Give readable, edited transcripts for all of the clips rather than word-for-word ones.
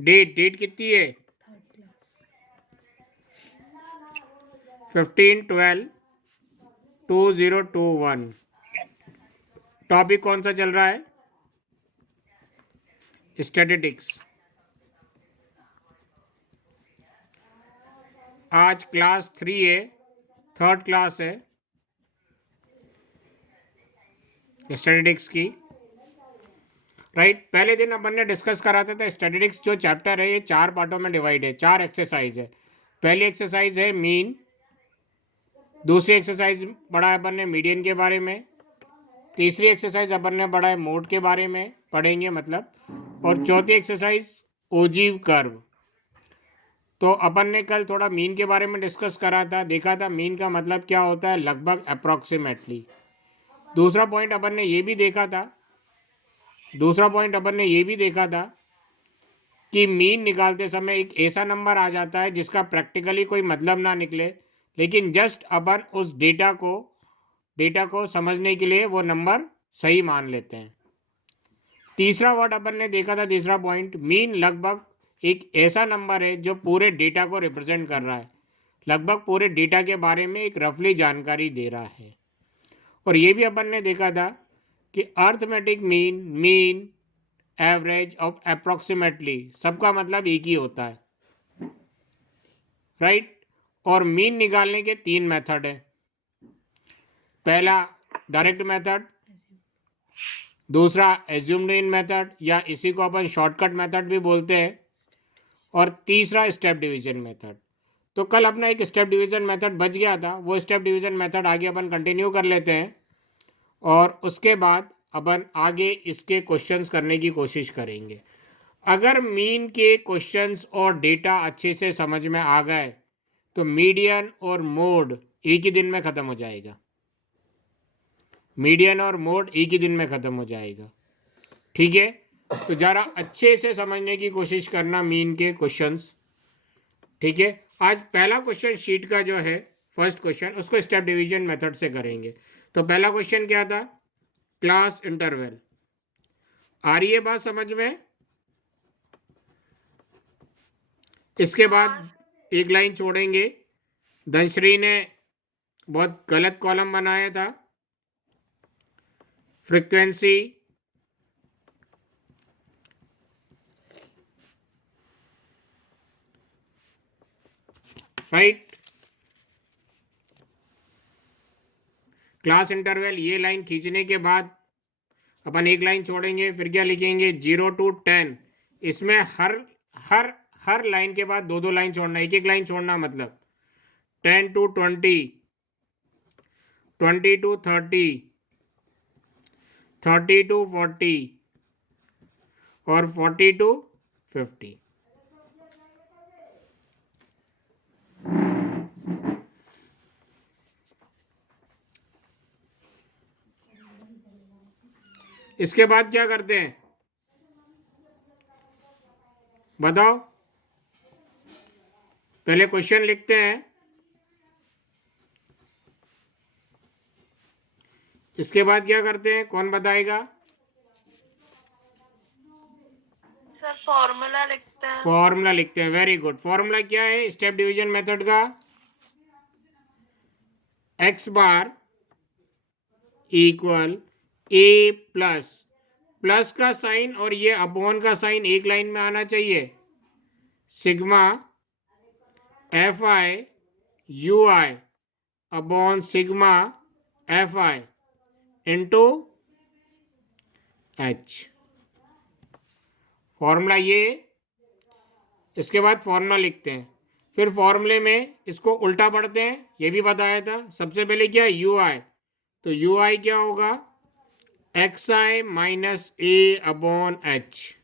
Date कितनी है? 15/12/2021। Topic कौन सा चल रहा है? स्टैटिस्टिक्स। आज क्लास 3 है, थर्ड क्लास है स्टैटिस्टिक्स की, राइट। पहले दिन अपन ने डिस्कस करा था स्टैटिस्टिक्स जो चैप्टर है ये 4 पार्टों में डिवाइड है, 4 एक्सरसाइज है। पहली एक्सरसाइज है मीन, दूसरी एक्सरसाइज पढ़ा है अपन ने मीडियन के बारे में, तीसरी एक्सरसाइज अपन ने पढ़ा है मोड के बारे में पढ़ेंगे मतलब, और चौथी एक्सरसाइज ओजीव कर्व। तो अपन ने कल थोड़ा मीन के बारे में डिस्कस करा था, देखा था मीन का मतलब क्या होता है, लगभग अप्रॉक्सीमेटली। दूसरा पॉइंट अपन ने ये भी देखा था कि मीन निकालते समय एक ऐसा नंबर आ जाता है जिसका प्रैक्टिकली कोई मतलब ना निकले, लेकिन जस्ट अपन उस डेटा को समझने के लिए वो नंबर सही मान लेते हैं। तीसरा वर्ड अपन ने देखा था, तीसरा पॉइंट, मीन लगभग एक ऐसा नंबर है जो पूरे डेटा को रिप्रेजेंट कर रहा है, लगभग पूरे डेटा के बारे में एक रफली जानकारी दे रहा है। और ये भी अपन ने देखा था कि अर्थमेटिक मीन, एवरेज और अप्रॉक्सीमेटली सबका मतलब एक ही होता है, राइट। और मीन निकालने के 3 मेथड है। पहला डायरेक्ट मेथड, दूसरा एज्यूम्ड इन मेथड या इसी को अपन शॉर्टकट मेथड भी बोलते हैं, और तीसरा स्टेप डिवीजन मेथड। तो कल अपना एक स्टेप डिवीजन मेथड बच गया था, वो स्टेप डिवीजन मेथड आगे अपन कंटिन्यू कर लेते हैं और उसके बाद अपन आगे इसके क्वेश्चंस करने की कोशिश करेंगे। अगर मीन के क्वेश्चंस और डेटा अच्छे से समझ में आ गए तो मीडियन और मोड एक ही दिन में ख़त्म हो जाएगा, ठीक है। तो ज़रा अच्छे से समझने की कोशिश करना मीन के क्वेश्चंस, ठीक है। आज पहला क्वेश्चन शीट का जो है फर्स्ट क्वेश्चन, उसको स्टेप डिवीजन मेथड से करेंगे। तो पहला क्वेश्चन क्या था, क्लास इंटरवल। आ रही है बात समझ में? इसके बाद एक लाइन छोड़ेंगे, धनश्री ने बहुत गलत कॉलम बनाया था, फ्रीक्वेंसी, राइट। क्लास इंटरवल, ये लाइन खींचने के बाद अपन एक लाइन छोड़ेंगे, फिर क्या लिखेंगे, 0 to 10। इसमें हर लाइन के बाद 2 लाइन छोड़ना, एक लाइन छोड़ना, मतलब 10 to 20, 20 to 30, 30 to 40 और 40 to 50। इसके बाद क्या करते हैं बताओ? पहले क्वेश्चन लिखते हैं, इसके बाद क्या करते हैं, कौन बताएगा? सर फॉर्मूला लिखते हैं। Very good. फॉर्मूला क्या है स्टेप डिवीजन मेथड का? x bar equal a plus का साइन और ये अपॉन का साइन एक लाइन में आना चाहिए, sigma F I you I upon sigma F I into H. Formula ये। इसके बाद फॉर्मूला लिखते हैं, फिर फॉर्मूले में इसको उल्टा पढ़ते हैं, ये भी बताया था। सबसे पहले क्या, यू आई, तो यू आई क्या होगा, x I minus A upon H,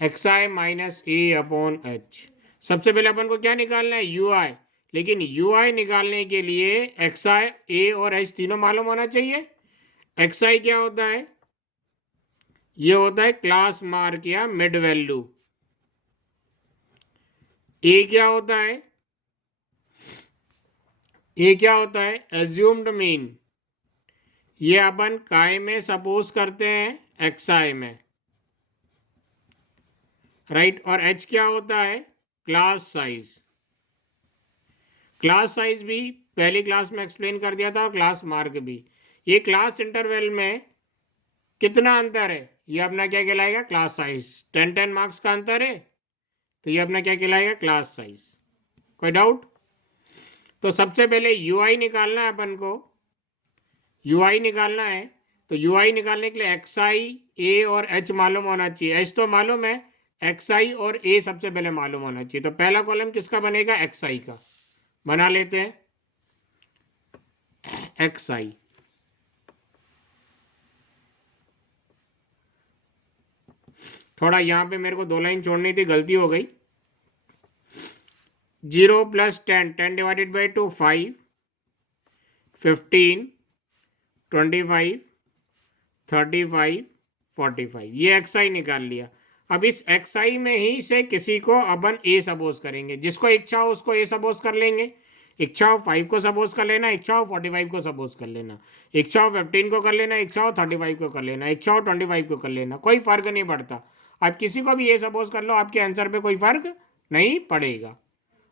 X I minus A upon H. सबसे पहले अपन को क्या निकालना है, यू आई, लेकिन यू आई निकालने के लिए एक्स आई, ए और एच तीनों मालूम होना चाहिए। एक्स आई क्या होता है, ये होता है क्लास मार्क या मिड वैल्यू। ए क्या होता है, ए क्या होता है, एज्यूम्ड मीन। ये अपन काय में सपोज करते हैं एक्स आई में, राइट। और एच क्या होता है? Class size. क्लास साइज भी पहली क्लास में एक्सप्लेन कर दिया था, और क्लास मार्क भी। ये क्लास इंटरवल में कितना अंतर है, ये अपना क्या कहलाएगा? Class size. 10-10 मार्क्स का अंतर है, तो ये अपना क्या कहलाएगा? Class size. कोई डाउट? तो सबसे पहले यूआई निकालना है अपन को। यूआई निकालना है, तो यूआई निकालने के लिए एक्स आई, ए और एच मालूम होना चाहिए। एच तो मालूम है, एक्स आई और ए सबसे पहले मालूम होना चाहिए। तो पहला कॉलम किसका बनेगा? एक्स आई का। बना लेते हैं एक्स आई। थोड़ा यहाँ पे मेरे को 2 लाइन छोड़नी थी, गलती हो गई। 0 + 10, 10 डिवाइडेड बाई 2 5, 15, 25, 35, 45, ये एक्स आई निकाल लिया। अब इस एक्स आई में ही से किसी को अपन ए सपोज करेंगे। जिसको इच्छा हो उसको ए सपोज कर लेंगे। इच्छा हो 5 को सपोज कर लेना, इच्छा हो 45 को सपोज कर लेना, इच्छा हो 15 को कर लेना, इच्छा हो 35 को कर लेना, इच्छा हो 25 को कर लेना, कोई फर्क नहीं पड़ता। आप किसी को भी ए सपोज कर लो, आपके आंसर पे कोई फर्क नहीं पड़ेगा।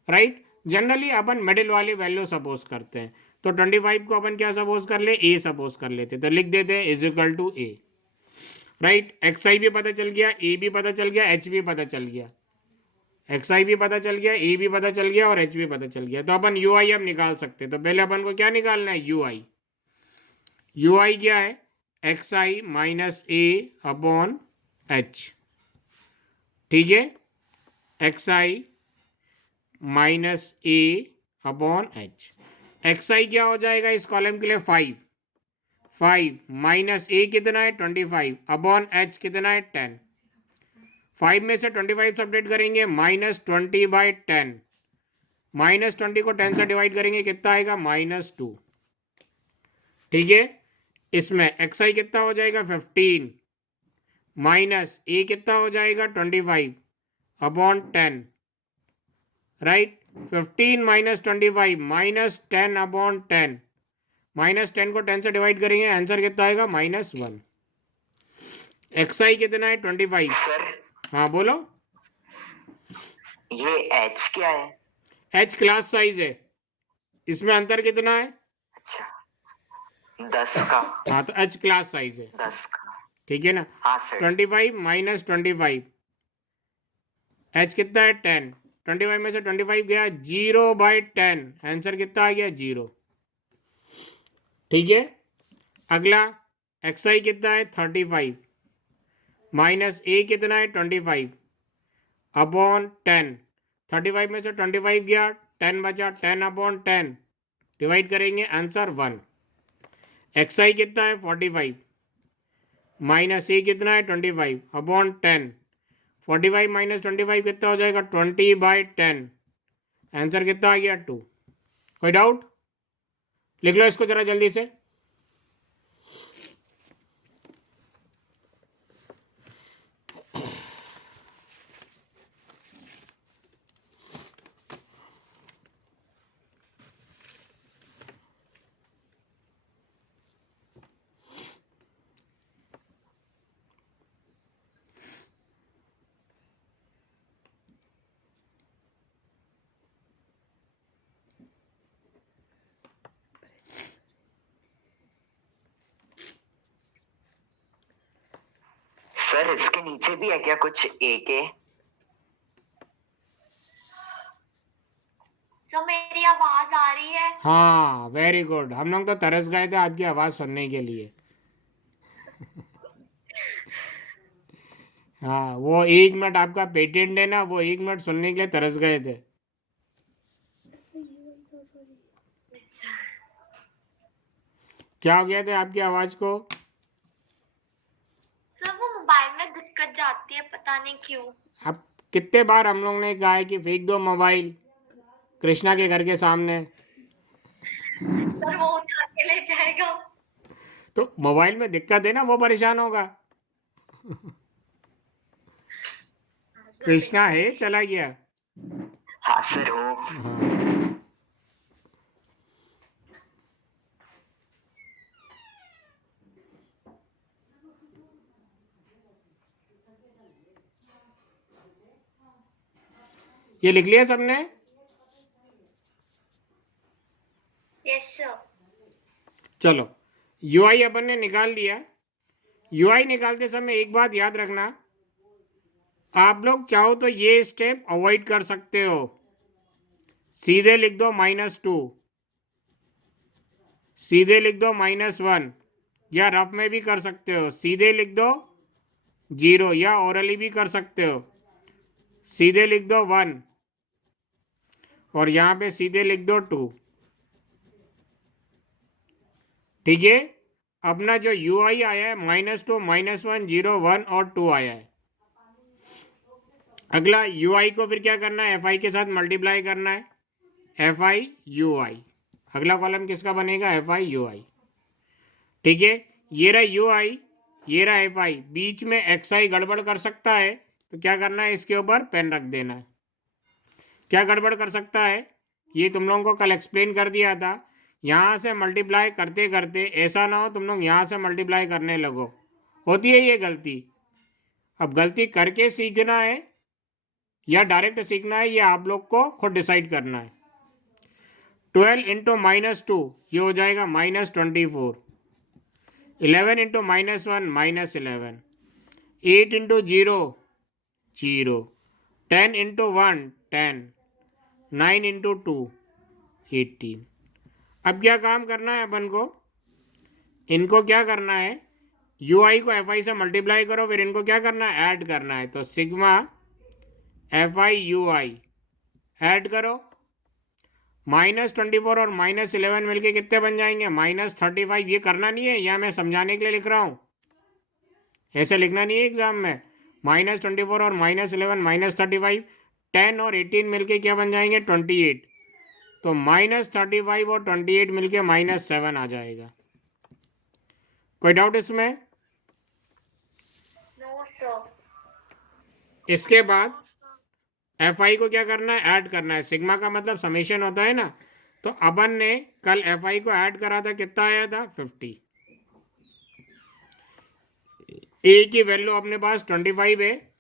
राइट। जनरली अपन मिडिल वाली वैल्यू सपोज करते हैं, तो 25 को अपन क्या सपोज कर ले? ए सपोज कर लेते, तो लिख देते हैं is equal to A. Right. X I भी पता चल गया, ए भी पता चल गया, एच भी पता चल गया। एक्स आई भी पता चल गया, ए भी पता चल गया और एच भी पता चल गया। तो अपन यू आई अब निकाल सकते हैं। तो पहले अपन को क्या निकालना है? You I. यू आई क्या है? X I minus A upon H. ठीक है, x I minus A upon H. X I क्या हो जाएगा इस कॉलम के लिए? 5। 5 माइनस ए कितना है? 25 अपॉन एच कितना है? 10। 5 में से 25 सब्ट्रैक्ट करेंगे, -20/10। -20 को 10 से डिवाइड करेंगे, कितना आएगा? -2। ठीक है, इसमें एक्स आई कितना हो जाएगा? 15 माइनस ए कितना हो जाएगा? 25 अपॉन 10। राइट। 15 minus 25 -10 upon 10। -10 को 10 से डिवाइड करेंगे, आंसर कितना आएगा? -1। एक्स आई कितना है? 25। सर हाँ बोलो। ये एच क्या है? एच क्लास साइज है, इसमें अंतर कितना है? अच्छा, 10 का। हाँ, तो एच क्लास साइज है। 10 का। ठीक है ना। हाँ सर। 25 माइनस 25, एच कितना है? 10। 25 में से 25 गया, 0/10, आंसर कितना आ गया? 0। ठीक है, अगला एक्स आई कितना है? 35 माइनस ए कितना है? 25 अपॉन 10। 35 में से 25 गया, 10 बचा, 10 अपॉन 10 डिवाइड करेंगे, आंसर 1। एक्स आई कितना है? 45 माइनस ए कितना है? 25 अपॉन 10। 45 माइनस 25 कितना हो जाएगा? 20/10, आंसर कितना आ गया? 2। कोई डाउट? लिख लो इसको जरा जल्दी से। सर इसके नीचे भी है क्या कुछ ए के? सर मेरी आवाज आ रही है? हाँ, वेरी गुड। हम लोग तो तरस गए थे आपकी आवाज़ सुनने के लिए। हाँ, वो 1 मिनट आपका पेटेंट है ना, वो 1 मिनट सुनने के लिए तरस गए थे। क्या हो गया था आपकी आवाज़ को? सर वो मोबाइल में दिक्कत जाती है, पता नहीं क्यों। अब कितने बार हम लोग ने कहा है कि फेंक दो मोबाइल कृष्णा के घर के सामने। सर वो उठा के ले जाएगा। तो मोबाइल में दिक्कत है ना, वो परेशान होगा। कृष्णा है, चला गया। हाँ सर हो। हाँ, ये लिख लिया सबने? Yes sir. चलो, यूआई अपन ने निकाल दिया। यूआई निकालते समय एक बात याद रखना, आप लोग चाहो तो ये स्टेप अवॉइड कर सकते हो, सीधे लिख दो -2, सीधे लिख दो -1, या रफ में भी कर सकते हो, सीधे लिख दो 0, या ओरली भी कर सकते हो, सीधे लिख दो 1, और यहाँ पे सीधे लिख दो 2। ठीक है, अपना जो ui आया है -2, -1, 0, 1 और 2 आया है। अगला ui को फिर क्या करना है, fi के साथ मल्टीप्लाई करना है, fi ui। अगला कॉलम किसका बनेगा, fi ui। ठीक है, ये रहा ui, ये रहा fi, बीच में xi गड़बड़ कर सकता है, तो क्या करना है, इसके ऊपर पेन रख देना है। क्या गड़बड़ कर सकता है, ये तुम लोगों को कल एक्सप्लेन कर दिया था। यहाँ से मल्टीप्लाई करते करते ऐसा ना हो तुम लोग यहाँ से मल्टीप्लाई करने लगो, होती है ये गलती। अब गलती करके सीखना है या डायरेक्ट सीखना है, ये आप लोग को खुद डिसाइड करना है। 12 इंटू -2 ये हो जाएगा -24, 11 इंटू -1 -11, 8 इंटू 0 0, 10 इंटू 1 10, 9 इंटू 2 18। अब क्या काम करना है अपन को, इनको क्या करना है, ui को fi से मल्टीप्लाई करो, फिर इनको क्या करना है, ऐड करना है। तो सिग्मा fi ui ऐड करो, -24 और -11 मिलके कितने बन जाएंगे, -35। ये करना नहीं है, यह मैं समझाने के लिए लिख रहा हूँ, ऐसे लिखना नहीं है एग्जाम में। -24 और -11 -35, 10 और 18 मिलके क्या बन जाएंगे, 28। तो -35 और 28 मिलके -7 आ जाएगा। कोई डाउट इसमें? No sir. इसके बाद fi को क्या करना है, ऐड करना है। सिग्मा का मतलब समेशन होता है ना, तो अपन ने कल fi को ऐड करा था, कितना आया था, 50। a की वैल्यू अपने पास 25 है,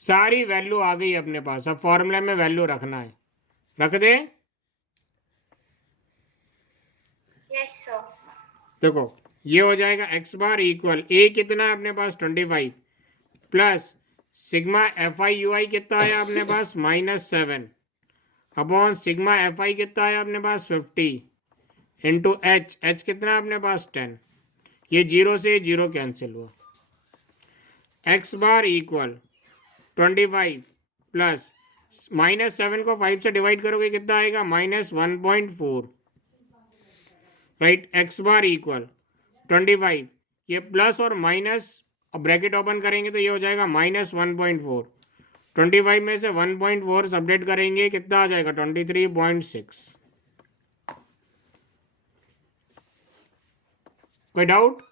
सारी वैल्यू आ गई अपने पास। अब फॉर्मूले में वैल्यू रखना है, रख दे। Yes sir. देखो ये हो जाएगा x बार इक्वल a कितना है अपने पास 25, प्लस सिग्मा fi ui कितना आया अपने पास -7, अपॉन सिग्मा fi कितना आया अपने पास 50, इंटू h कितना है अपने पास 10। ये 0 से 0 कैंसिल हुआ, x बार इक्वल 25 प्लस -7 को 5 से डिवाइड करोगे कितना आएगा, -1.4, राइट। x बार इक्वल 25, ये प्लस और माइनस, ब्रैकेट ओपन करेंगे तो ये हो जाएगा -1.4। 25 में से 1.4 सबट्रैक्ट करेंगे, कितना आ जाएगा, 23.6। कोई डाउट?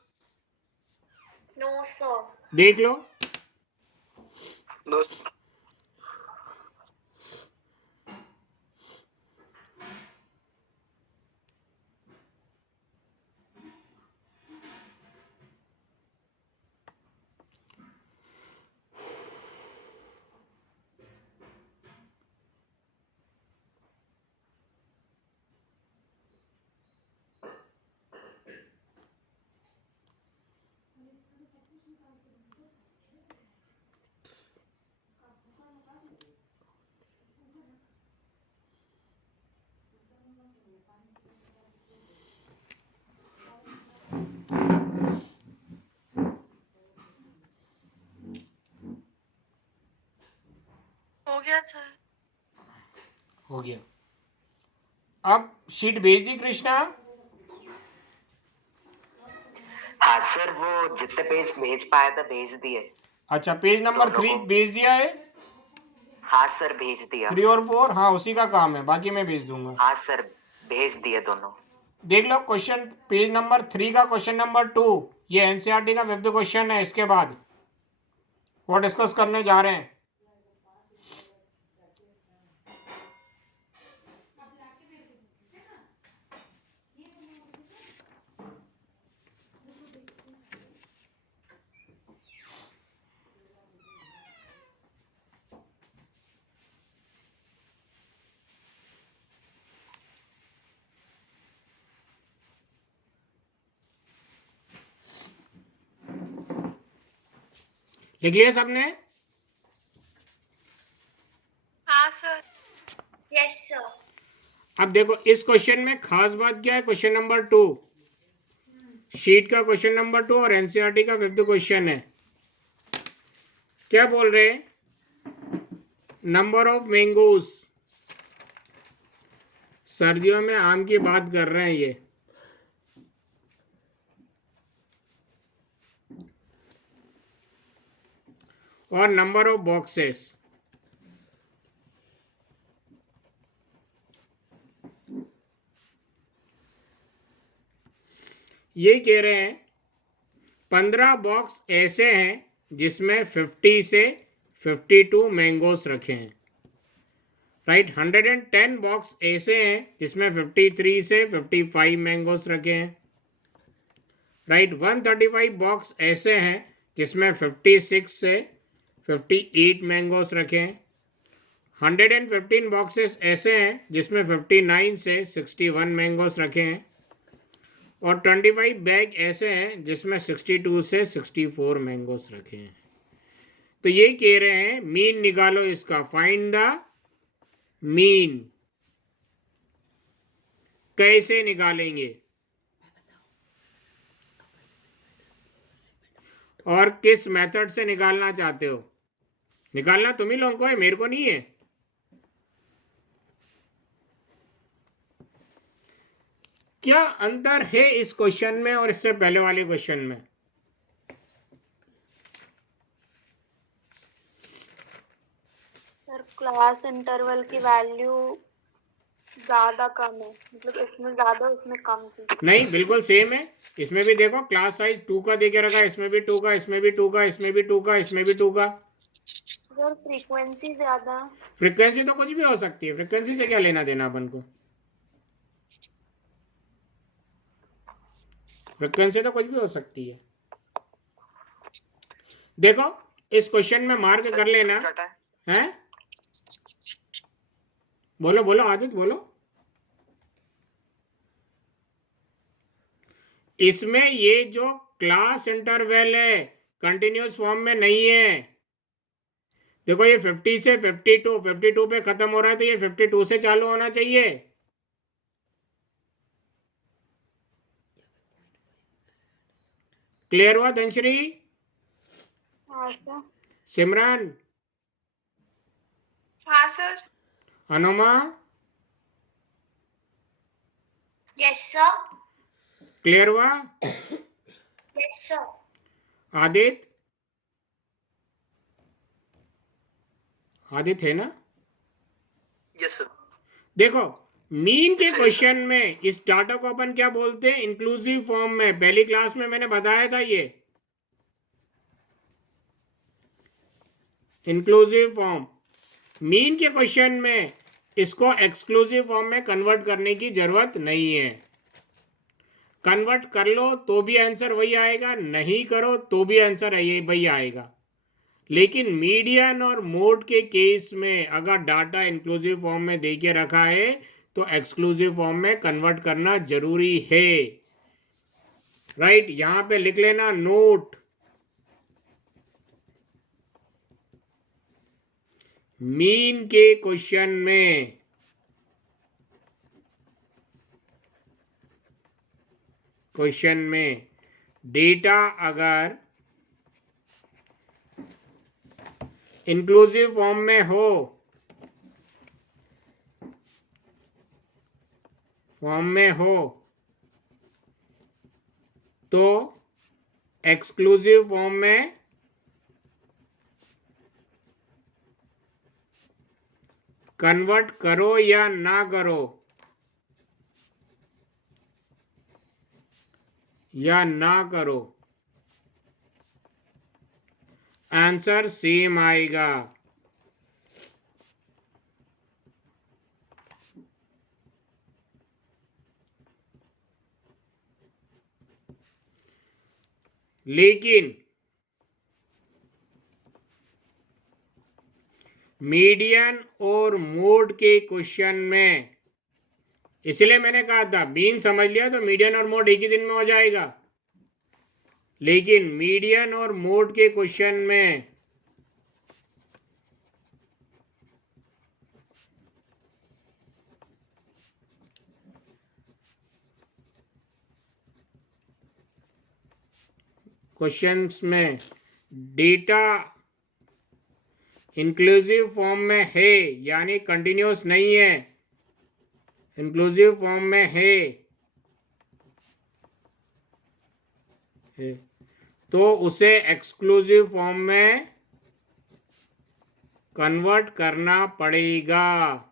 No sir. देख लो। नो हो गया सर। हो गया। अब शीट भेज दी कृष्णा? हाँ सर, वो जितने पेज भेज पाया था भेज दिए। अच्छा, पेज नंबर दोनों 3 को। भेज दिया है, हाँ सर भेज दिया। 3 और 4, हाँ उसी का काम है, बाकी मैं भेज दूंगा। हाँ सर भेज दिए दोनों। देख लो क्वेश्चन, पेज नंबर 3 का क्वेश्चन नंबर 2, ये एनसीईआरटी का 5th क्वेश्चन है। इसके बाद वो डिस्कस करने जा रहे हैं। लिख लिया सबने? हाँ सर। Yes sir. अब देखो इस क्वेश्चन में खास बात क्या है, क्वेश्चन नंबर 2 शीट का क्वेश्चन नंबर 2 और एनसीईआरटी का 5th क्वेश्चन है। क्या बोल रहे हैं? नंबर ऑफ मैंगोस, सर्दियों में आम की बात कर रहे हैं ये। और नंबर ऑफ बॉक्सेस, ये कह रहे हैं 15 बॉक्स ऐसे हैं जिसमें 50 से 52 मैंगोस रखे हैं। राइट, 110 बॉक्स ऐसे हैं जिसमें 53 से 55 मैंगोस रखे हैं। राइट, 135 बॉक्स ऐसे हैं जिसमें 56 से 58 मैंगोस रखे हैं। 115 बॉक्सेस ऐसे हैं जिसमें 59 से 61 मैंगोस रखे हैं। और 25 बैग ऐसे हैं जिसमें 62 से 64 मैंगोस रखे हैं। तो ये कह रहे हैं मीन निकालो इसका, फाइंड द मीन। कैसे निकालेंगे और किस मेथड से निकालना चाहते हो? निकालना तुम ही लोगों को है, मेरे को नहीं है। क्या अंतर है इस क्वेश्चन में और इससे पहले वाले क्वेश्चन में? सर क्लास इंटरवल की वैल्यू ज्यादा कम है, मतलब इसमें ज्यादा उसमें कम थी। नहीं, बिल्कुल सेम है। इसमें भी देखो क्लास साइज 2 का दे के रखा है, इसमें भी 2 का, इसमें भी 2 का, इसमें भी 2 का, इसमें भी 2 का। सर फ्रीक्वेंसी ज्यादा। फ्रीक्वेंसी तो कुछ भी हो सकती है, फ्रीक्वेंसी से क्या लेना देना अपन को? फ्रीक्वेंसी तो कुछ भी हो सकती है। देखो इस क्वेश्चन में मार्क कर लेना है। बोलो बोलो आदित्य बोलो। इसमें ये जो क्लास इंटरवल है कंटिन्यूस फॉर्म में नहीं है। देखो ये 50 से 52 पे खत्म हो रहा है, तो ये 52 से चालू होना चाहिए। क्लियर हुआ धनश्री? हाँ सर। सिमरन? हाँ sir. Anuma? Yes sir. Clear हुआ? Yes sir. आदित्य? आदित्य है ना? Yes sir. देखो मीन के क्वेश्चन में इस डाटा को अपन क्या बोलते हैं? इंक्लूसिव फॉर्म में। पहली क्लास में मैंने बताया था ये इंक्लूसिव फॉर्म। मीन के क्वेश्चन में इसको एक्सक्लूसिव फॉर्म में कन्वर्ट करने की जरूरत नहीं है। कन्वर्ट कर लो तो भी आंसर वही आएगा, नहीं करो तो भी आंसर वही आएगा। लेकिन मीडियन और मोड के केस में अगर डाटा इंक्लूसिव फॉर्म में दे के रखा है तो एक्सक्लूसिव फॉर्म में कन्वर्ट करना जरूरी है। राइट, यहां पे लिख लेना नोट, मीन के क्वेश्चन में डेटा अगर इंक्लूसिव फॉर्म में हो तो एक्सक्लूसिव फॉर्म में कन्वर्ट करो या ना करो, आंसर सेम आएगा। लेकिन मीडियन और मोड के क्वेश्चन में, इसलिए मैंने कहा था मीन समझ लिया तो मीडियन और मोड एक ही दिन में हो जाएगा। लेकिन मीडियन और मोड के क्वेश्चन में क्वेश्चंस में डेटा इंक्लूसिव फॉर्म में है यानी कंटिन्यूस नहीं है, इंक्लूसिव फॉर्म में है तो उसे एक्सक्लूसिव फॉर्म में कन्वर्ट करना पड़ेगा।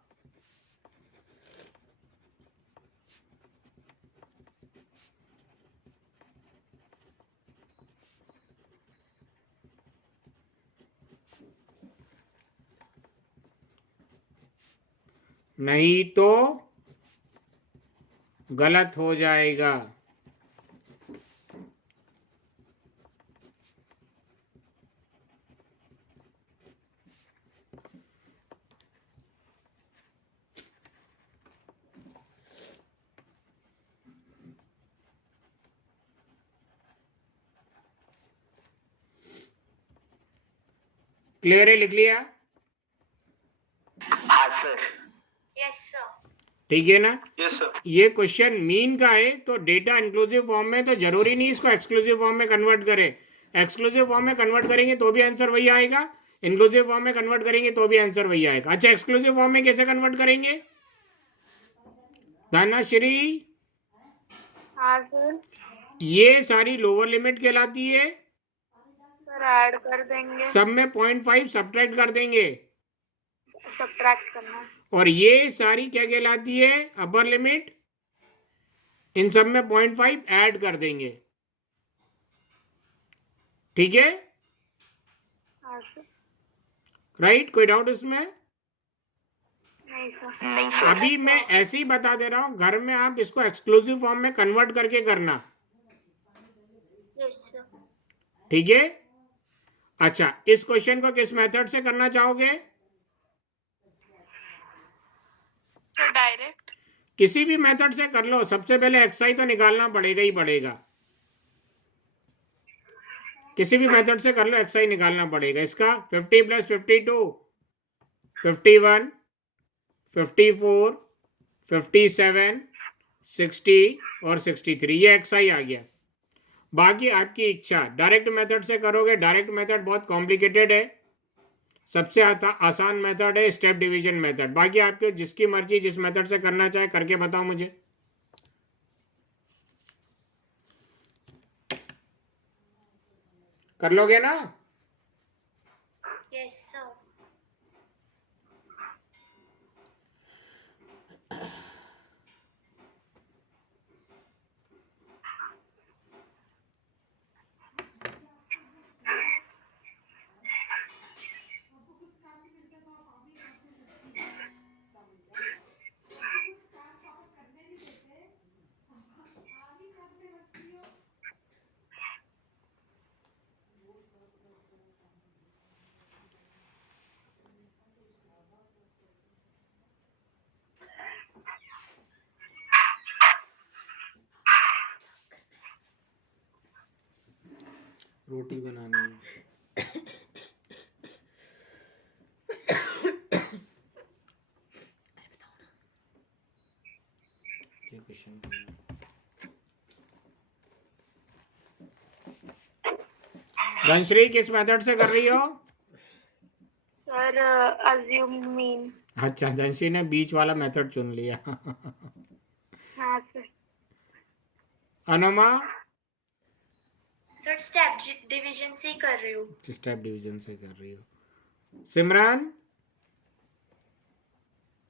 नहीं तो गलत हो जाएगा। क्लियर है? लिख लिया? हाँ सर। Yes sir. ठीक है ना? Yes sir. ये क्वेश्चन मीन का है तो डेटा इंक्लूसिव फॉर्म में, तो जरूरी नहीं इसको एक्सक्लूसिव फॉर्म में कन्वर्ट करें। एक्सक्लूसिव फॉर्म में कन्वर्ट करेंगे तो भी आंसर वही आएगा, इंक्लूसिव फॉर्म में कन्वर्ट करेंगे तो भी आंसर वही आएगा। अच्छा, एक्सक्लूसिव फॉर्म में कैसे कन्वर्ट करेंगे धनाश्री? हाँ सर। ये सारी लोअर लिमिट कहलाती है, सर ऐड कर देंगे, सब में 0.5 सब्ट्रैक्ट कर देंगे, सब्ट्रैक्ट करना। और ये सारी क्या कहलाती है? Upper limit. इन सब में 0.5 ऐड कर देंगे। ठीक है? हाँ सर। राइट? कोई डाउट इसमें? नहीं सर। नहीं सर। अभी मैं ऐसे ही बता दे रहा हूं, घर में आप इसको एक्सक्लूसिव फॉर्म में कन्वर्ट करके करना। Yes sir. ठीक है? अच्छा, इस क्वेश्चन को किस मेथड से करना चाहोगे? Sir direct. किसी भी मेथड से कर लो, सबसे पहले एक्सआई तो निकालना पड़ेगा ही पड़ेगा। किसी भी मेथड से कर लो, एक्सआई निकालना पड़ेगा। इसका 50 + 52 51 54 57 60 और 63, ये एक्सआई आ गया। बाकी आपकी इच्छा, डायरेक्ट मेथड से करोगे, डायरेक्ट मेथड बहुत कॉम्प्लिकेटेड है। सबसे आसान मेथड है स्टेप डिवीजन मेथड। बाकी आपके जिसकी मर्जी जिस मेथड से करना चाहे करके बताओ मुझे। कर लोगे ना? Yes sir. रोटी बनानी है। ये क्वेश्चन धनश्री किस मेथड से कर रही हो? Sir assume mean. अच्छा, धनश्री ने बीच वाला मेथड चुन लिया। हाँ सर। अनुमा? सर स्टेप डिवीजन से ही कर रही हूँ। स्टेप डिवीजन से कर रही हो। सिमरन?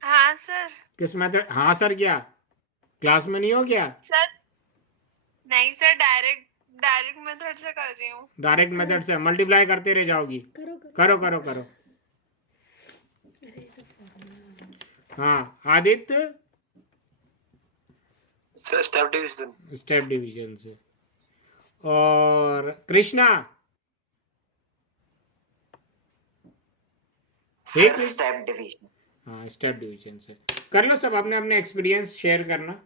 हाँ सर। किस मेथड? हाँ सर, क्या क्लास में नहीं हो क्या? सर नहीं सर, डायरेक्ट मेथड से कर रही हूँ। डायरेक्ट मेथड से मल्टीप्लाई करते रह जाओगी। करो करो करो। हाँ, Aditya? Sir step division. Step division से। और कृष्णा? Sir step division. हाँ, स्टेप डिवीजन से कर लो। सब अपने अपने एक्सपीरियंस शेयर करना।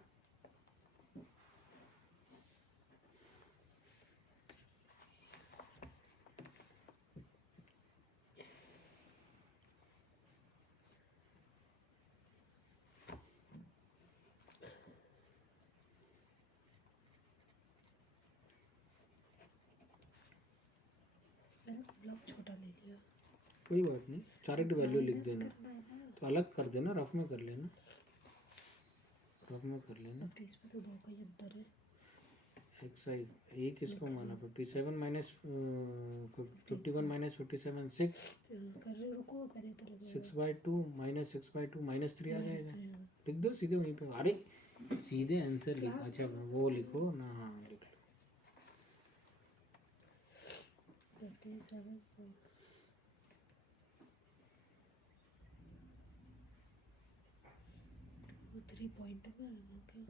ब्लॉक छोटा ले लिया। कोई बात नहीं, डायरेक्ट वैल्यू लिख देना, तो अलग कर देना, रफ में कर लेना, रफ में कर लेना। तो इसमें तो 2 का ही अंतर है। एक्साइज ये किसको माना, 57 माइनस 51 माइनस 57 6 कर रहे रुको पहले तो लगे 6/2 माइनस 6/2 -3 आ जाएगा। -3। लिख दो सीधे वहीं पे, अरे सीधे आंसर लिख, अच्छा वो लिखो ना, हाँ लिख लो। 57 3 पॉइंट में आएगा क्या?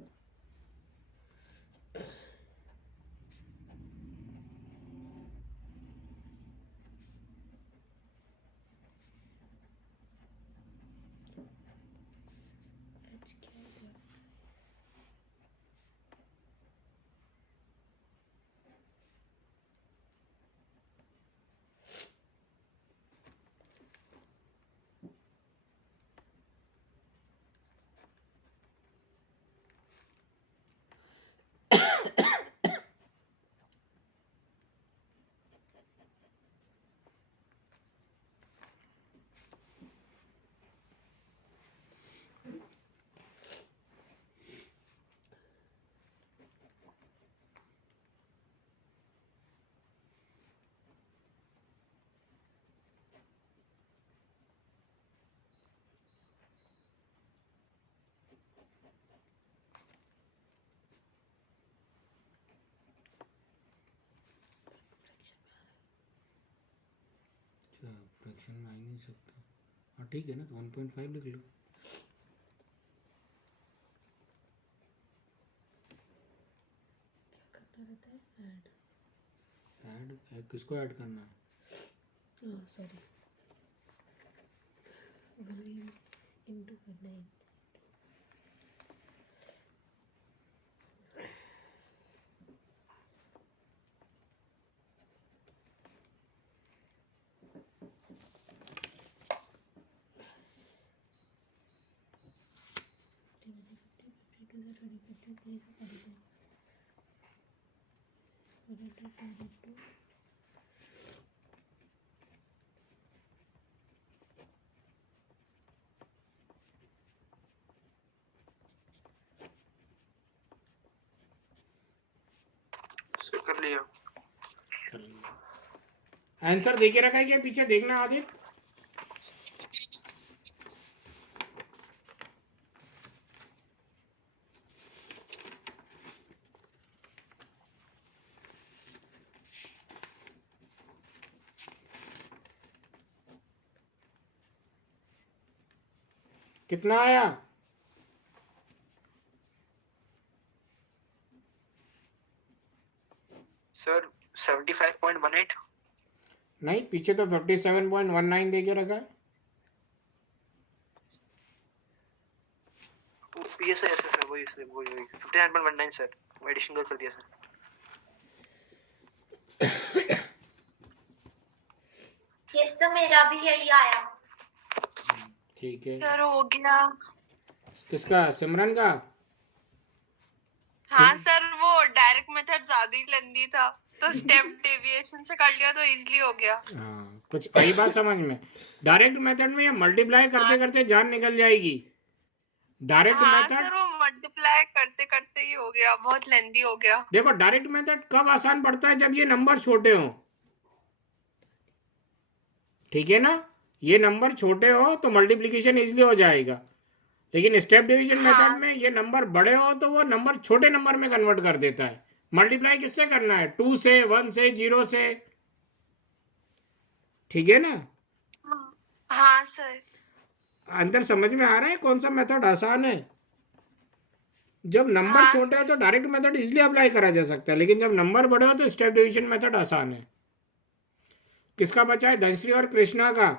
एच क्या क्लास अच्छा फ्रैक्शन में आ ही नहीं सकता, हाँ ठीक है ना, तो 1.5 लिख लो। क्या करना रहता है? ऐड किसको ऐड करना है? सॉरी वॉल्यूम इनटू करना है। कर लिया। आंसर दे के रखा है क्या पीछे, देखना आदित्य। कितना आया? सर 75.18। नहीं, पीछे तो 57.19 दे के रखा है। ये सर ऐसे सर वही 59.19 सर, वो एडिशनल कर दिया सर। यस सर, मेरा भी यही आया। ठीक है, सर हो गया। किसका, सिमरन का? हाँ सर, वो डायरेक्ट मेथड ज्यादा ही लेंदी था, तो स्टेप डेविएशन से कर लिया तो इजीली हो गया। हाँ, कुछ आई बात समझ में। डायरेक्ट मेथड में ये मल्टीप्लाई करते करते जान निकल जाएगी। डायरेक्ट हाँ मेथड, सर, वो मल्टीप्लाई करते करते ही हो गया, बहुत लेंदी हो गया। देखो डायरेक्ट मेथड कब आसान पड़ता है, जब ये नंबर छोटे हों, ठीक है ना। ये नंबर छोटे हो तो मल्टीप्लिकेशन इजीली हो जाएगा, लेकिन स्टेप डिवीजन मेथड में ये नंबर बड़े हो तो वो नंबर छोटे नंबर में कन्वर्ट कर देता है। मल्टीप्लाई किससे करना है, 2 से, 1 से, 0 से, ठीक है ना। हाँ सर। अंदर समझ में आ रहा है कौन सा मेथड आसान है। जब नंबर हाँ छोटे हो तो डायरेक्ट मेथड इजीली अप्लाई करा जा सकता है, लेकिन जब नंबर बड़े हो तो स्टेप डिवीजन मेथड आसान है। किसका बचा है, धनश्री और कृष्णा का?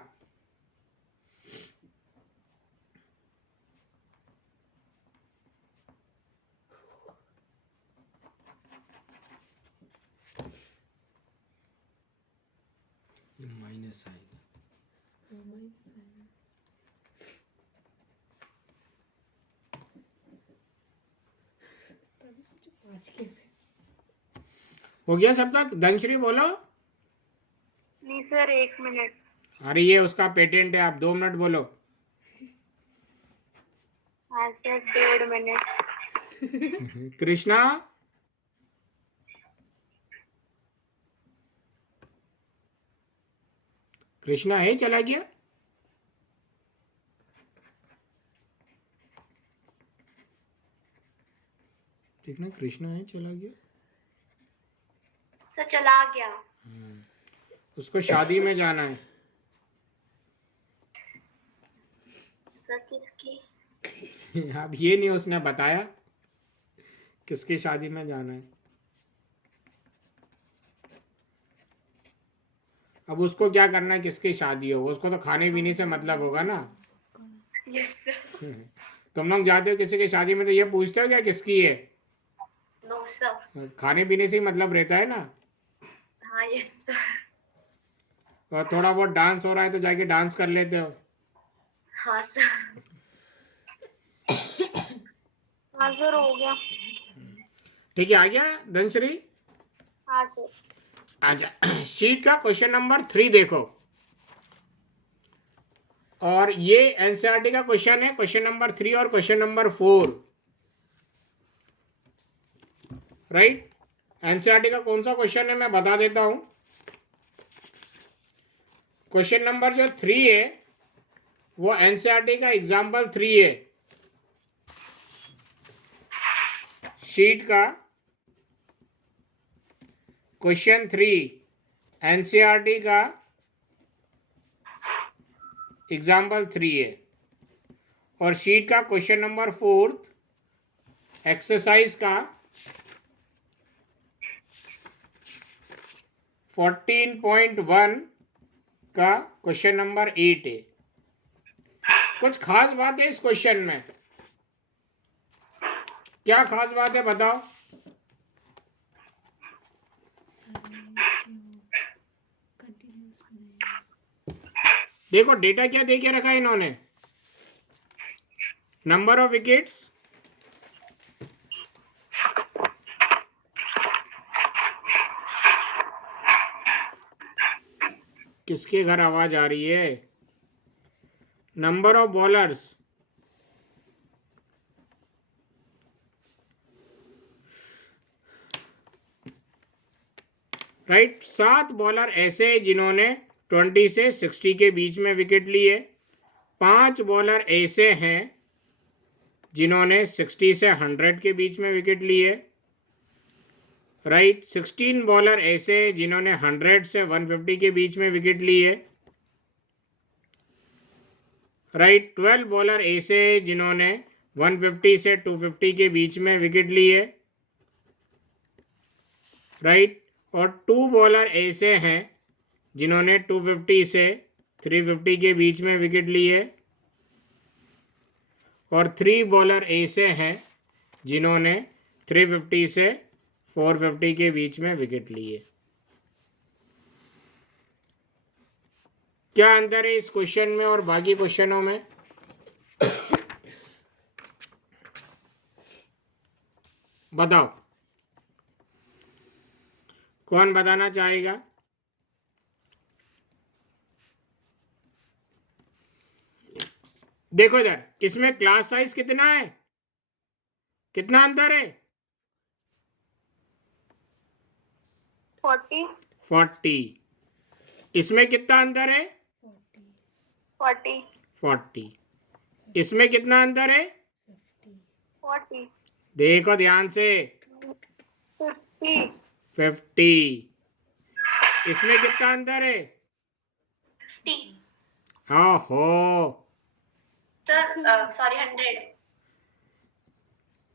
माइनस आएगा, आज कैसे हो गया सबका? धनश्री बोलो। नहीं जी सर 1 मिनट। अरे ये उसका पेटेंट है, आप 2 मिनट बोलो। हाँ सर 1.5 मिनट। कृष्णा, कृष्णा है, चला गया। देखना, कृष्णा है, चला गया। सर चला गया। उसको शादी में जाना है। सर किसकी? अब ये नहीं उसने बताया किसकी शादी में जाना है। अब उसको क्या करना है, किसकी शादी हो, उसको तो खाने पीने से मतलब होगा ना। Yes sir. तुम लोग जाते हो किसी की शादी में तो ये पूछते हो क्या किसकी है? No sir. खाने पीने से ही मतलब रहता है ना। हाँ यस सर। और थोड़ा बहुत डांस हो रहा है तो जाके डांस कर लेते हो। हाँ सर। हाँ सर हो गया। ठीक है, आ गया धनश्री? हाँ सर। आजा। शीट का क्वेश्चन नंबर 3 देखो, और ये एनसीईआरटी का क्वेश्चन है, क्वेश्चन नंबर 3 और क्वेश्चन नंबर 4, राइट। एनसीईआरटी का कौन सा क्वेश्चन है मैं बता देता हूं। क्वेश्चन नंबर जो 3 है वो एनसीईआरटी का एग्जाम्पल 3 है। शीट का क्वेश्चन 3 एनसीईआरटी का एग्जाम्पल 3 है, और शीट का क्वेश्चन नंबर 4 एक्सरसाइज का 14.1 का क्वेश्चन नंबर 8 है। कुछ खास बात है इस क्वेश्चन में? क्या खास बात है बताओ। देखो डेटा क्या दे के रखा है इन्होंने, नंबर ऑफ विकेट्स, किसके घर आवाज आ रही है, number of bowlers, right. 7 bowler ऐसे हैं जिन्होंने 20 से 60 के बीच में विकेट लिए। 5 बॉलर ऐसे हैं जिन्होंने 60 से 100 के बीच में विकेट लिए, राइट। 16 बॉलर ऐसे जिन्होंने 100 से 150 के बीच में विकेट लिए, राइट। 12 बॉलर ऐसे जिन्होंने 150 से 250 के बीच में विकेट लिए, राइट। और 2 बॉलर ऐसे हैं जिन्होंने 250 से 350 के बीच में विकेट लिए, और 3 बॉलर ऐसे हैं जिन्होंने 350 से 450 के बीच में विकेट लिए। क्या अंतर है इस क्वेश्चन में और बाकी क्वेश्चनों में? बताओ, कौन बताना चाहेगा? देखो इधर, इसमें क्लास साइज कितना है, कितना अंतर है? 40 40। इसमें कितना अंतर है? 40 40। इसमें कितना अंतर है? 40 देखो ध्यान से, 50 50। इसमें कितना अंतर है? 50 ओहो, सर सॉरी 100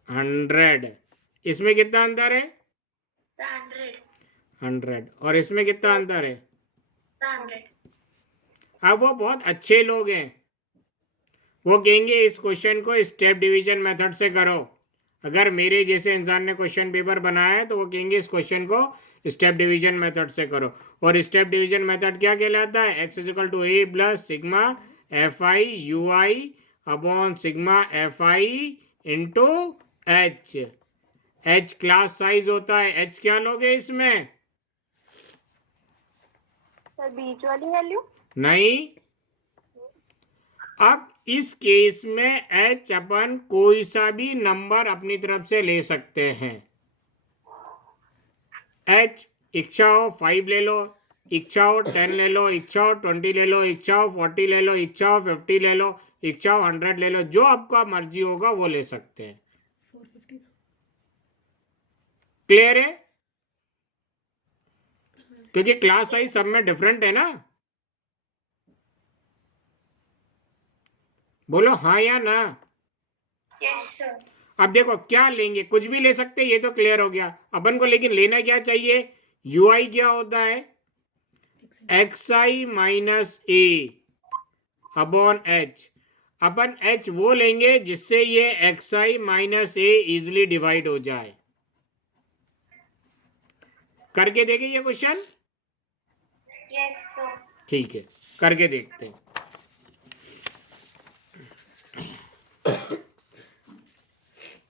100। इसमें कितना अंतर है? 100 100। और इसमें कितना अंतर है? 100 अब वो बहुत अच्छे लोग हैं, वो कहेंगे इस क्वेश्चन को स्टेप डिवीजन मेथड से करो। अगर मेरे जैसे इंसान ने क्वेश्चन पेपर बनाया है तो वो कहेंगे इस क्वेश्चन को स्टेप डिवीजन मेथड से करो। और स्टेप डिवीजन मेथड क्या कहलाता है? x equal to a plus sigma F I you I upon sigma F I into h. H class size होता है। एच क्या लोगे इसमें? सर बीच वाली वैल्यू? नहीं, अब इस केस में h अपन कोई सा भी नंबर अपनी तरफ से ले सकते हैं। h इच्छा हो 5 ले लो, इच्छा हो 10 ले लो, इच्छा हो 20 ले लो, इच्छा हो 40 ले लो, इच्छा हो 50 ले लो, इच्छा हो 100 ले लो, जो आपका मर्जी होगा वो ले सकते हैं। 450 था। क्लियर है? क्योंकि क्लास साइज सब में डिफरेंट है ना। बोलो हाँ या ना। Yes sir. अब देखो क्या लेंगे, कुछ भी ले सकते हैं, ये तो क्लियर हो गया अपन को, लेकिन लेना क्या चाहिए? ui क्या होता है? xi minus A upon h। Upon h वो लेंगे जिससे ये xi माइनस ए इजिली डिवाइड हो जाए। करके देखे ये क्वेश्चन? Yes sir. ठीक है, करके देखते हैं।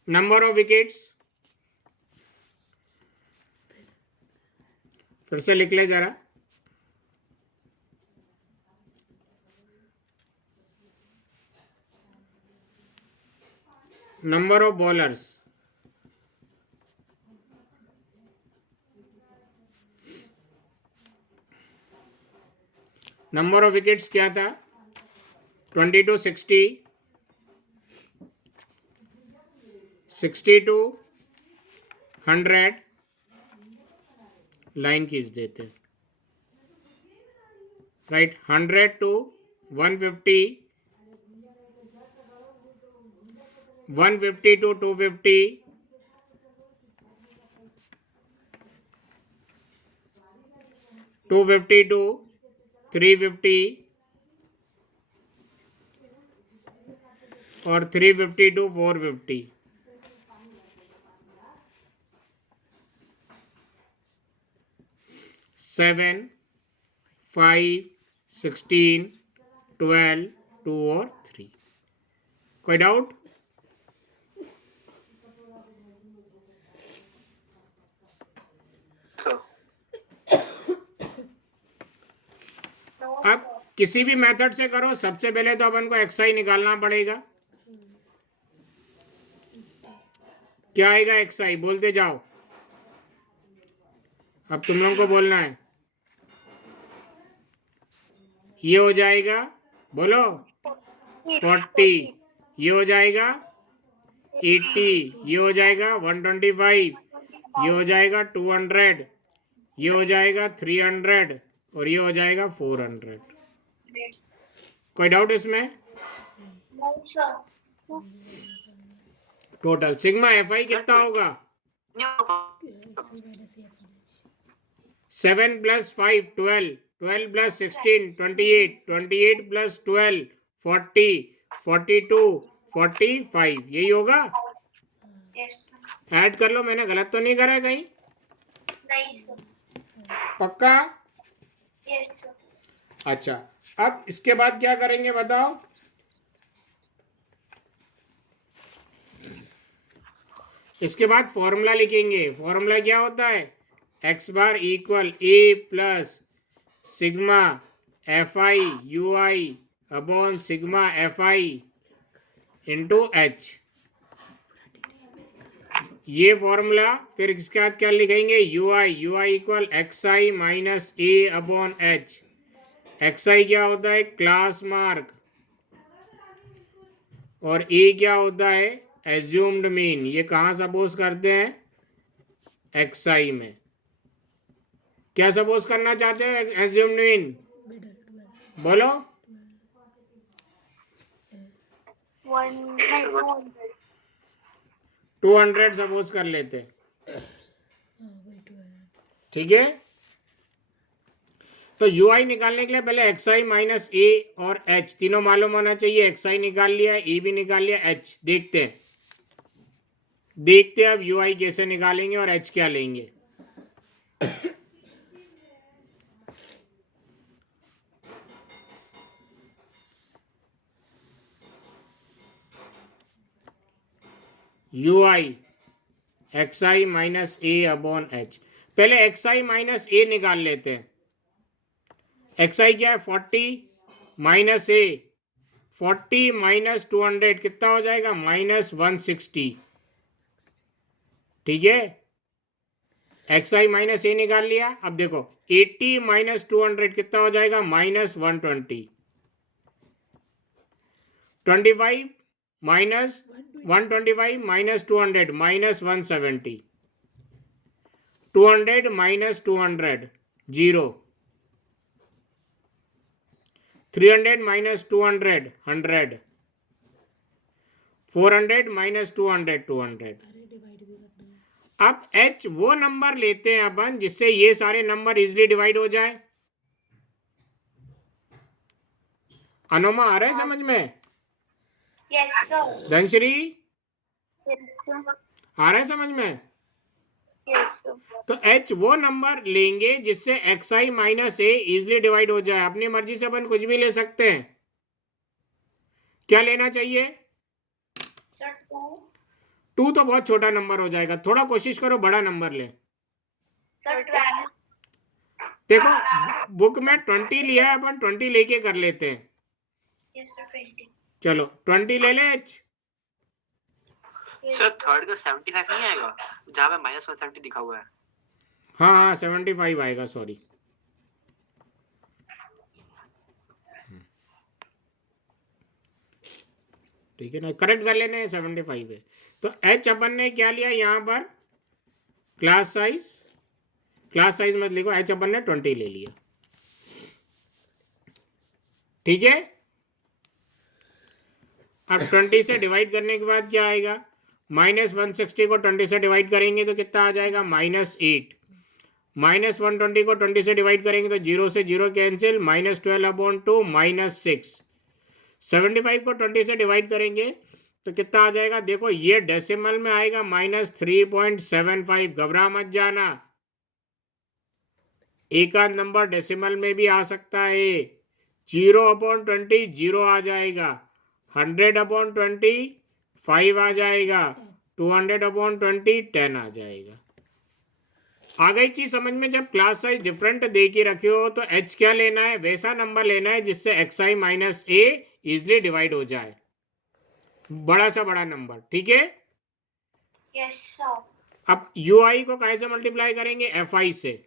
नंबर ऑफ विकेट्स फिर से लिख ले जरा। Number of bowlers, number of wickets क्या था? 22 60, 60 to 100, लाइन खींच देते, राइट। 100 to 150, 150 to 250, 250 to 350 और 350 to 450। सेवन, 5, 16, 12, 2 और 3। कोई डाउट? अब किसी भी मेथड से करो, सबसे पहले तो अपन को xi निकालना पड़ेगा। क्या आएगा xi? बोलते जाओ, अब तुम लोगों को बोलना है। ये हो जाएगा, बोलो 40, ये हो जाएगा 80, ये हो जाएगा 125, ये हो जाएगा 200, ये हो जाएगा 300 और ये हो जाएगा 400। कोई डाउट इसमें? No sir. Total sigma fi कितना होगा? 7 plus 5 12, 12 plus 16 28, 28 plus 12 40, 42 45, यही होगा। Yes sir. ऐड कर लो, मैंने गलत तो नहीं करा है कहीं? नहीं सर। पक्का? Yes sir. अच्छा, अब इसके बाद क्या करेंगे बताओ? इसके बाद फॉर्मूला लिखेंगे। फॉर्मूला क्या होता है? X bar equal A plus sigma F I you I upon sigma F I into H. ये फॉर्मूला, फिर इसके बाद क्या लिखेंगे? U I equal X I minus A upon H. X I क्या होता है? क्लास मार्क, और ए क्या होता है? Assumed mean. ये कहाँ सपोज करते हैं? एक्स आई में। क्या सपोज करना चाहते हो एज्यूम्ड मीन? बोलो। 200 सपोज कर लेते, ठीक है। तो यू आई निकालने के लिए पहले एक्स आई माइनस ए और एच तीनों मालूम होना चाहिए। एक्स आई निकाल लिया, ए भी निकाल लिया, एच देखते हैं अब यू आई कैसे निकालेंगे और एच क्या लेंगे। You I x I minus A upon H. पहले एक्स आई माइनस ए निकाल लेते हैं। एक्स आई क्या है 40 माइनस ए, 40 माइनस 200 कितना हो जाएगा -160। ठीक है, एक्स आई माइनस ए निकाल लिया। अब देखो 80 माइनस 200 कितना हो जाएगा -120। 25 minus 125 minus 200 -170। 200 minus 200 0। 300 minus 200 100। 400 minus 200 200। अरे डिवाइड भी करना है। अब h वो नंबर लेते हैं अपन जिससे ये सारे नंबर इजिली डिवाइड हो जाए। अनुमा आ रहा है समझ में? Yes sir. Dhanashree Yes, sir. आ रहा है समझ में? Yes, sir. तो h वो नंबर लेंगे जिससे xi माइनस ए इजिली डिवाइड हो जाए। अपनी मर्जी से अपन कुछ भी ले सकते हैं। क्या लेना चाहिए? सर 2। 2 तो बहुत छोटा नंबर हो जाएगा, थोड़ा कोशिश करो बड़ा नंबर ले। सर 12। देखो बुक में 20 लिया है, अपन 20 लेके कर लेते हैं। Yes sir 20। चलो 20 ले ले h। सर थर्ड का 75 नहीं आएगा जहाँ पे -170 लिखा हुआ है? हाँ हाँ 75 आएगा, सॉरी। ठीक है ना, करेक्ट कर लेने 75 है। तो h अपन ने क्या लिया यहाँ पर, क्लास साइज मत लिखो, h अपन ने 20 ले लिया। ठीक है, अब 20 से डिवाइड करने के बाद क्या आएगा, -160 को 20 से डिवाइड करेंगे तो कितना आ जाएगा -8। -120 को 20 से डिवाइड करेंगे तो 0 से 0 कैंसिल, -12/2 -6। 75 को 20 से डिवाइड करेंगे तो कितना आ जाएगा, देखो ये डेसिमल में आएगा -3.75। घबरा मत जाना, एक आध नंबर डेसिमल में भी आ सकता है। 0/20 0 आ जाएगा, 100/20 5 आ जाएगा, 200/20 10 आ जाएगा। आ गई चीज समझ में? जब क्लास साइज डिफरेंट दे के रखे हो तो h क्या लेना है, वैसा नंबर लेना है जिससे xi माइनस ए इजिली डिवाइड हो जाए, बड़ा सा बड़ा नंबर। ठीक है, यस सर। अब ui को कैसे मल्टीप्लाई करेंगे, fi से।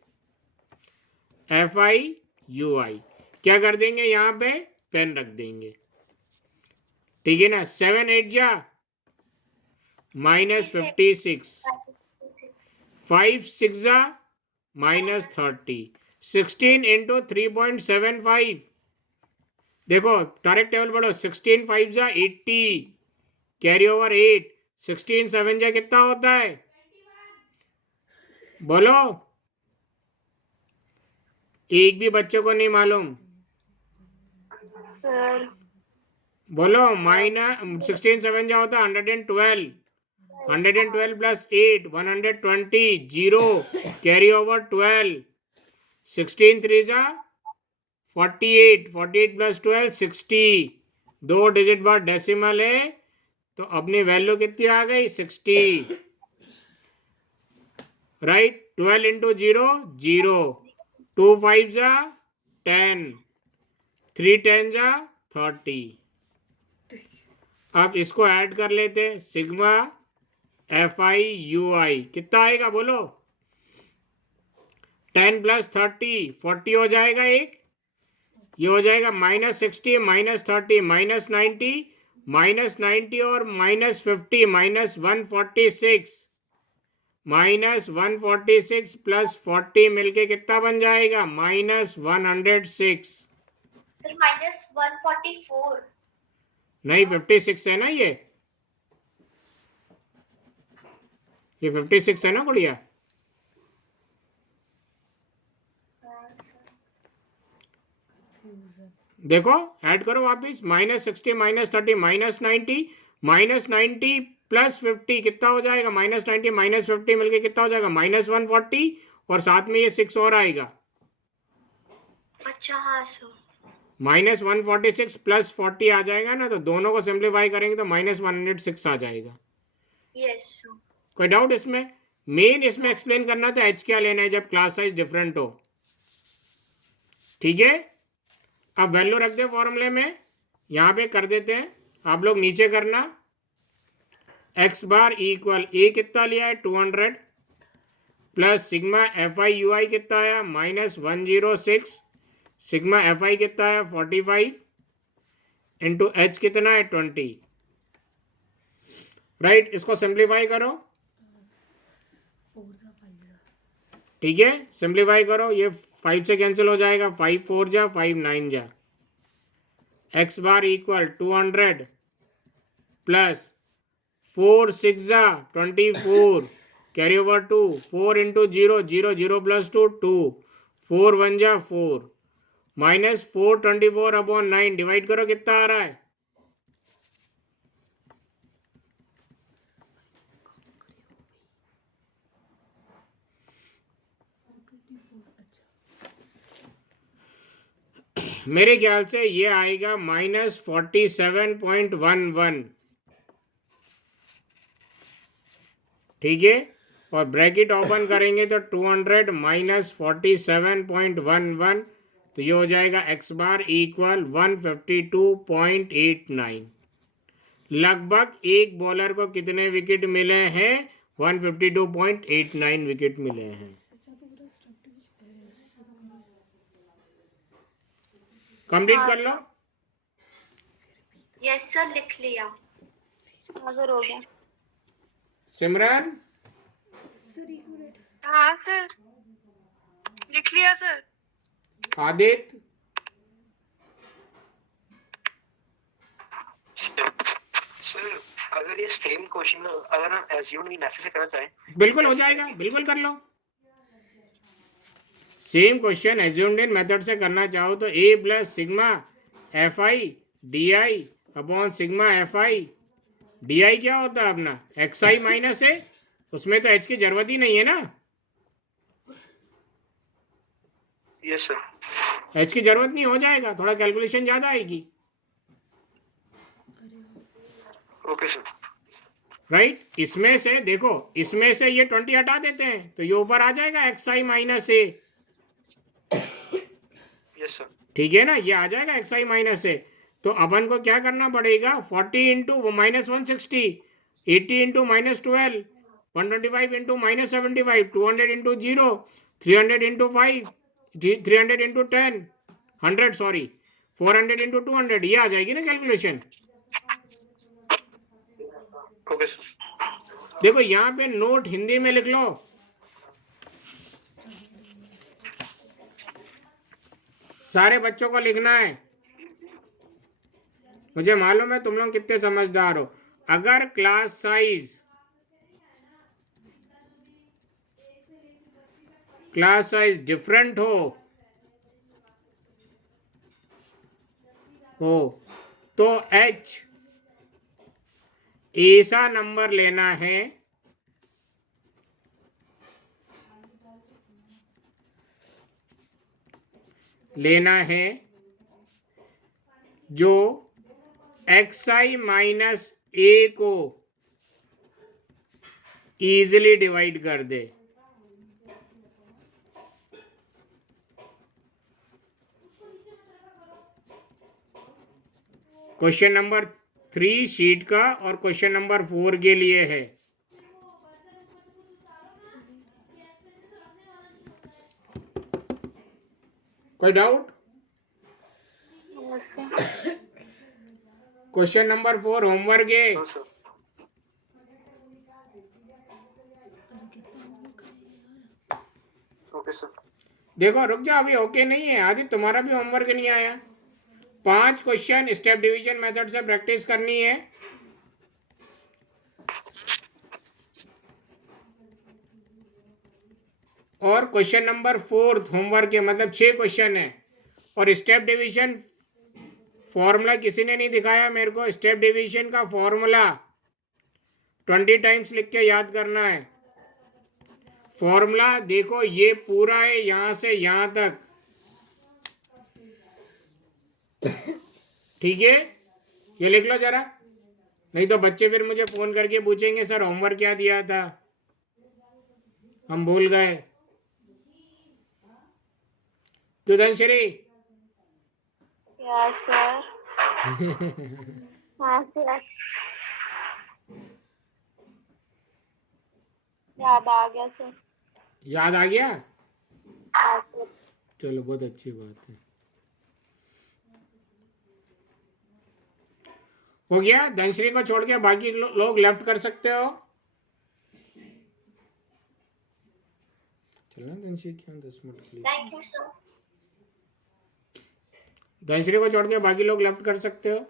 fi ui क्या कर देंगे, यहाँ पे पेन रख देंगे। ठीक है ना, 7 8 जा -56, 5 6 जा -30, 16 इंटू 3.75। देखो डायरेक्ट टेबल पढ़ो, 16 5 जा 80, कैरी ओवर 8, 16 7 जा कितना होता है, बोलो, एक भी बच्चे को नहीं मालूम, Sir, बोलो। -16 7 जा होता है 112, 112 प्लस 8 120, 0 कैरी ओवर 12, 16 3 जा 48, 48 प्लस 12 60, 2 डिजिट बाद डेसिमल है तो अपनी वैल्यू कितनी आ गई 60, राइट। 12 इंटू 0 0, 2 5 जा 10, 3 10 जा 30। अब इसको ऐड कर लेते, सिग्मा fi ui कितना आएगा बोलो, 10 प्लस 30 40 हो जाएगा एक, ये हो जाएगा -60 -30 -90 -90 और -50 -146, -146 प्लस 40 मिलके कितना बन जाएगा -106। सर -144। नहीं 56 है ना, ये 56 है ना गुड़िया। देखो ऐड करो वापिस, -60 -30 -90 -90 प्लस 50 कितना हो जाएगा, -90 -50 मिलके कितना हो जाएगा -140 और साथ में ये 6 और आएगा, अच्छा हाँ सर। -146 प्लस 40 आ जाएगा ना, तो दोनों को सिंप्लीफाई करेंगे तो -106 आ जाएगा। Yes sir. कोई डाउट इसमें? मेन इसमें एक्सप्लेन करना था h क्या लेना है जब क्लास साइज डिफरेंट हो। ठीक है, अब वैल्यू रख दे फॉर्मूले में, यहाँ पे कर देते हैं, आप लोग नीचे करना। एक्स बार इक्वल ए कितना लिया है 200 plus sigma F I you I कितना आया -106, सिग्मा एफ आई कितना आया 45 इंटू एच कितना है 20। राइट, इसको सिंप्लीफाई करो। 4 जा 5 जा ठीक है, सिंप्लीफाई करो, ये 5 से कैंसिल हो जाएगा, 5 4 जा 5 9 जा। एक्स बार इक्वल 200 प्लस 4 6 जा 24 कैरी ओवर 2 4 इंटू 0 0 0 प्लस 2 2 4 1 जा 4 माइनस 424 अपॉन 9 डिवाइड करो कितना आ रहा है। मेरे ख्याल से ये आएगा -47.11। ठीक है, और ब्रैकेट ओपन करेंगे तो 200 माइनस 47.11, तो ये हो जाएगा एक्स बार इक्वल 152.89। लगभग एक बॉलर को कितने विकेट मिले हैं? 152.89 विकेट मिले हैं। कंप्लीट कर लो। यस सर, लिख लिया। अगर हो गया सिमरन, सर 1 मिनट हाँ सर, लिख लिया सर। आदित्य, सर अगर ये सेम क्वेश्चन अगर हम एज्यूम नहीं ऐसे से करना चाहें, बिल्कुल हो जाएगा, बिल्कुल कर लो। Same question assumed in method से करना चाहो तो A plus sigma F I D I upon sigma F I D I क्या होता है अपना एक्स आई माइनस ए, उसमें तो एच की जरूरत ही नहीं है ना, यस सर। एच की जरूरत नहीं, हो जाएगा, थोड़ा कैलकुलेशन ज़्यादा आएगी। Okay sir. राइट, इसमें से देखो, इसमें से ये 20 हटा देते हैं तो ये ऊपर आ जाएगा X I minus A. Yes sir. ठीक है ना, ये आ जाएगा एक्स आई माइनस ए। तो अपन को क्या करना पड़ेगा, 40 into minus 160, 80 into minus 12, 125 into minus 75, 200 into 0, 300 into 5, 300 into 10, 100 sorry 400 into 200, ये आ जाएगी ना कैलकुलेशन। Okay sir. देखो यहाँ पे नोट हिंदी में लिख लो, सारे बच्चों को लिखना है। मुझे मालूम है तुम लोग कितने समझदार हो। अगर क्लास साइज डिफरेंट हो तो एच ऐसा नंबर लेना है जो एक्स आई माइनस ए को इजीली डिवाइड कर दे। क्वेश्चन नंबर 3 शीट का और क्वेश्चन नंबर 4 के लिए है। कोई डाउट? क्वेश्चन नंबर 4 होमवर्क है। No sir. Okay sir. देखो रुक जा, अभी ओके नहीं है आदित्य, तुम्हारा भी होमवर्क नहीं आया। 5 क्वेश्चन स्टेप डिवीजन मेथड से प्रैक्टिस करनी है। और क्वेश्चन नंबर 4 होमवर्क के मतलब 6 क्वेश्चन है। और स्टेप डिवीजन फॉर्मूला किसी ने नहीं दिखाया मेरे को। स्टेप डिवीजन का फॉर्मूला 20 टाइम्स लिख के याद करना है। फॉर्मूला देखो ये पूरा है यहां से यहां तक, ठीक है, ये लिख लो जरा, नहीं तो बच्चे फिर मुझे फोन करके पूछेंगे सर होमवर्क क्या दिया था, हम भूल गए। क्यों धनश्री? Yes sir. हाँ सर, याद आ गया सर। याद आ गया? हाँ सर। चलो बहुत अच्छी बात है। हो गया? धनश्री को छोड़ के बाकी लोग लेफ्ट कर सकते हो। चलना धनश्री, क्या 10 मिनट के लिए? Thank you sir. धनश्री को छोड़ के बाकी लोग लेफ्ट कर सकते हो।